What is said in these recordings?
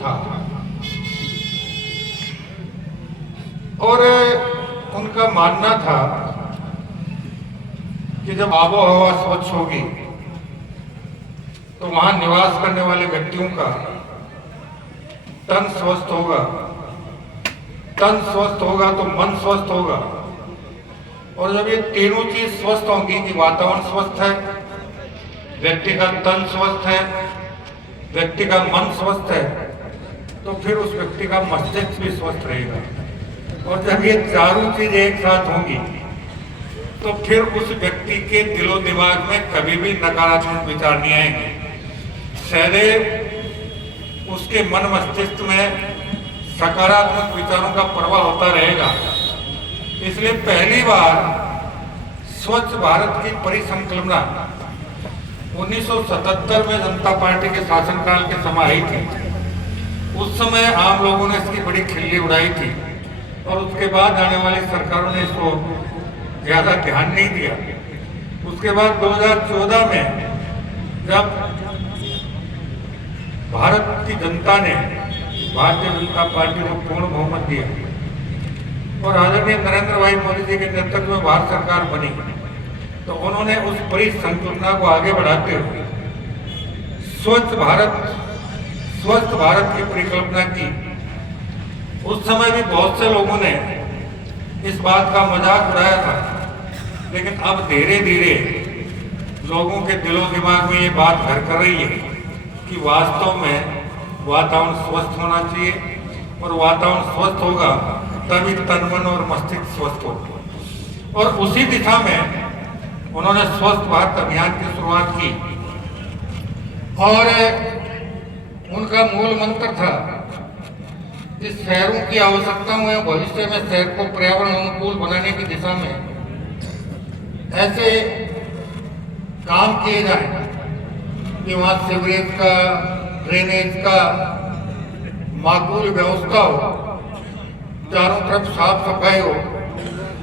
था और उनका मानना था कि जब आबो हवा स्वच्छ होगी तो वहां निवास करने वाले व्यक्तियों का तन स्वस्थ होगा, तन स्वस्थ होगा तो मन स्वस्थ होगा, और जब ये तीनों चीज स्वस्थ होंगी कि वातावरण स्वस्थ है, व्यक्ति का तन स्वस्थ है, व्यक्ति का मन स्वस्थ है, तो फिर उस व्यक्ति का मस्तिष्क भी स्वस्थ रहेगा। और जब ये चारों चीज एक साथ होंगी तो फिर उस व्यक्ति के दिलो दिमाग में कभी भी नकारात्मक विचार नहीं आएंगे। सदैव उसके मन मस्तिष्क में सकारात्मक विचारों का प्रवाह होता रहेगा। इसलिए पहली बार स्वच्छ भारत की परिसंकल्पना 1977 में जनता पार्टी के शासनकाल के समय आई थी। उस समय आम लोगों ने इसकी बड़ी खिल्ली उड़ाई थी और उसके बाद आने वाली सरकारों ने इसको ज्यादा ध्यान नहीं दिया। उसके बाद 2014 में जब भारत की जनता ने भारतीय जनता पार्टी को पूर्ण बहुमत दिया और आदरणीय नरेंद्र भाई मोदी जी के नेतृत्व में भारत सरकार बनी, तो उन्होंने उस परिसंकल्पना को आगे बढ़ाते हुए स्वच्छ भारत की परिकल्पना की। उस समय भी बहुत से लोगों ने इस बात का मजाक उड़ाया था, लेकिन अब धीरे धीरे लोगों के दिलो दिमाग में ये बात घर कर रही है कि वास्तव में वातावरण स्वस्थ होना चाहिए और वातावरण स्वस्थ होगा तभी तन मन और मस्तिष्क स्वस्थ होगा। और उसी दिशा में उन्होंने स्वस्थ भारत अभियान की शुरुआत की और उनका मूल मंत्र था कि शहरों की आवश्यकताओं में भविष्य में शहर को पर्यावरण अनुकूल बनाने की दिशा में ऐसे काम किए जाए कि वहाँ सीवरेज का, ड्रेनेज का माकूल व्यवस्था हो, चारों तरफ साफ सफाई हो,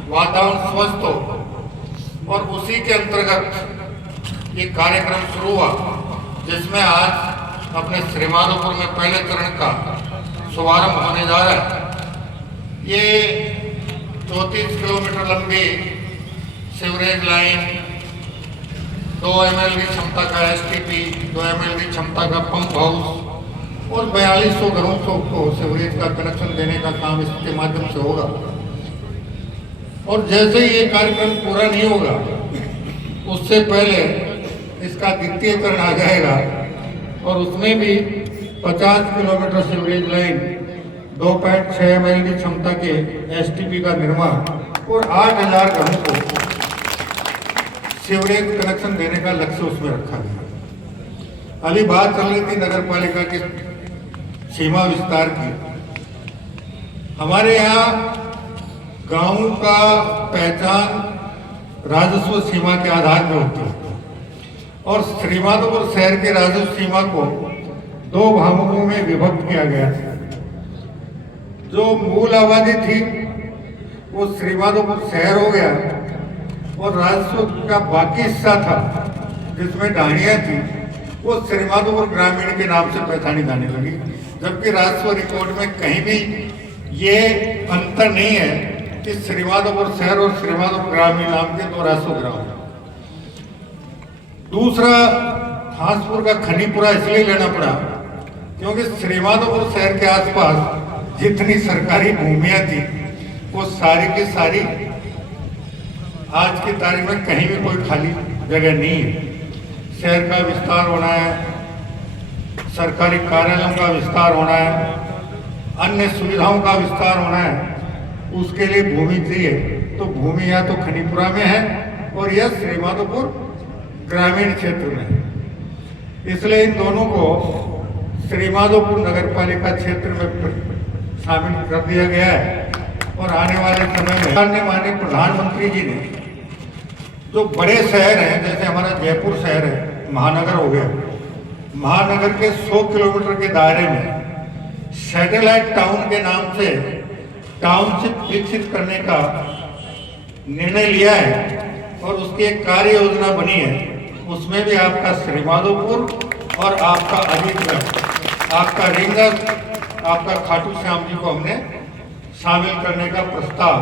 वातावरण स्वस्थ हो। और उसी के अंतर्गत ये कार्यक्रम शुरू हुआ, जिसमें आज अपने श्रीमाधोपुर में पहले चरण का शुभारंभ होने जा रहा है। ये 34 किलोमीटर लंबी सीवरेज लाइन, 2 ml की क्षमता का STP, 2 ml की क्षमता का पंप हाउस और 4200 घरों को सीवरेज का कनेक्शन देने का काम इसके माध्यम से होगा। और जैसे ही ये कार्यक्रम पूरा नहीं होगा, उससे पहले इसका द्वितीय चरण आ जाएगा और उसमें भी 50 किलोमीटर सीवरेज लाइन, 2.6 ml की क्षमता के STP का निर्माण और 8000 घरों को सीवरेज कनेक्शन देने का लक्ष्य उसमें रखा गया। अभी बात चल रही थी नगर पालिका के सीमा विस्तार की। हमारे यहाँ गांवों का पहचान राजस्व सीमा के आधार पर होती है और श्रीमाधोपुर शहर के राजस्व सीमा को 2 भागों में विभक्त किया गया। जो मूल आबादी थी वो श्रीमाधोपुर शहर हो गया और राजस्व का बाकी हिस्सा था जिसमें ढाणियां थी वो श्रीमाधोपुर ग्रामीण के नाम से पहचानी जाने लगी, जबकि राजस्व रिकॉर्ड में कहीं भी ये अंतर नहीं है कि श्रीमाधोपुर शहर और श्रीमाधोपुर ग्रामीण नाम के 2 राजस्व ग्राम। दूसरा, हांसपुर का खनीपुरा इसलिए लेना पड़ा क्योंकि श्रीमाधोपुर शहर के आसपास जितनी सरकारी भूमियां थी वो सारी की सारी आज की तारीख में कहीं भी कोई खाली जगह नहीं है। शहर का विस्तार होना है, सरकारी कार्यालयों का विस्तार होना है, अन्य सुविधाओं का विस्तार होना है, उसके लिए भूमि चाहिए। तो भूमि या तो खनीपुरा में है और यह श्रीमाधोपुर ग्रामीण क्षेत्र में है। इसलिए इन दोनों को श्रीमाधोपुर नगर पालिका क्षेत्र में शामिल कर दिया गया है। और आने वाले समय में माननीय प्रधानमंत्री जी ने जो बड़े शहर हैं, जैसे हमारा जयपुर शहर है, महानगर हो गया, महानगर के 100 किलोमीटर के दायरे में सैटेलाइट टाउन के नाम से टाउनशिप विकसित करने का निर्णय लिया है और उसकी एक कार्य योजना बनी है। उसमें भी आपका श्रीमाधोपुर और आपका अजीतगढ़, आपका रिंगस आपका खाटू श्याम जी को हमने शामिल करने का प्रस्ताव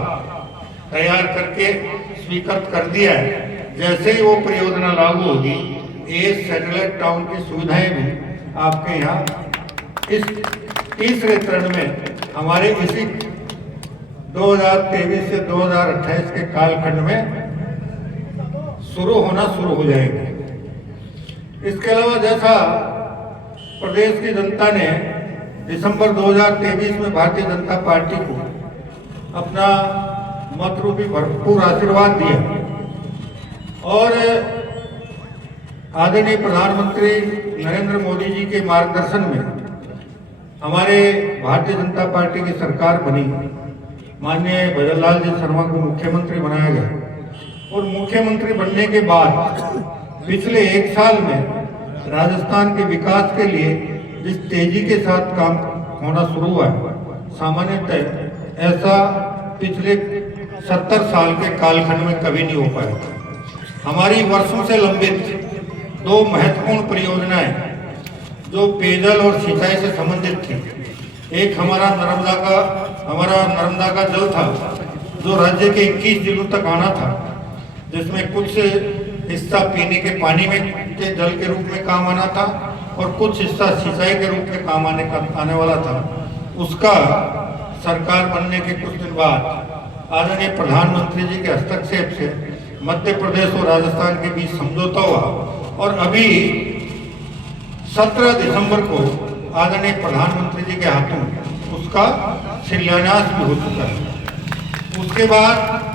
तैयार करके स्वीकृत कर दिया है। जैसे ही वो परियोजना लागू होगी, ये सैटेलाइट टाउन की सुविधाएं भी आपके यहाँ इस तीसरे चरण में हमारे इसी 2023 से 2028 के कालखंड में शुरू हो जाएगी। इसके अलावा जैसा प्रदेश की जनता ने दिसंबर 2023 में भारतीय जनता पार्टी को अपना मत रूपी भरपूर आशीर्वाद दिया और आदरणीय प्रधानमंत्री नरेंद्र मोदी जी के मार्गदर्शन में हमारे भारतीय जनता पार्टी की सरकार बनी, माननीय भजनलाल जी शर्मा को मुख्यमंत्री बनाया गया और मुख्यमंत्री बनने के बाद पिछले 1 साल में राजस्थान के विकास के लिए जिस तेजी के साथ काम होना शुरू हुआ है, सामान्यतः ऐसा पिछले 70 साल के कालखंड में कभी नहीं हो पाया। हमारी वर्षों से लंबित 2 महत्वपूर्ण परियोजनाएं जो पेयजल और सिंचाई से संबंधित थी, एक हमारा नर्मदा का जल था जो राज्य के 21 जिलों तक आना था, जिसमें कुछ हिस्सा पीने के पानी में के जल के रूप में काम आना था और कुछ हिस्सा सिंचाई के रूप में काम आने वाला था। उसका सरकार बनने के कुछ दिन बाद आदरणीय प्रधानमंत्री जी के हस्तक्षेप से मध्य प्रदेश और राजस्थान के बीच समझौता हुआ और अभी 17 दिसंबर को आदरणीय प्रधानमंत्री जी के हाथों उसका शिलान्यास भी हो चुका है। उसके बाद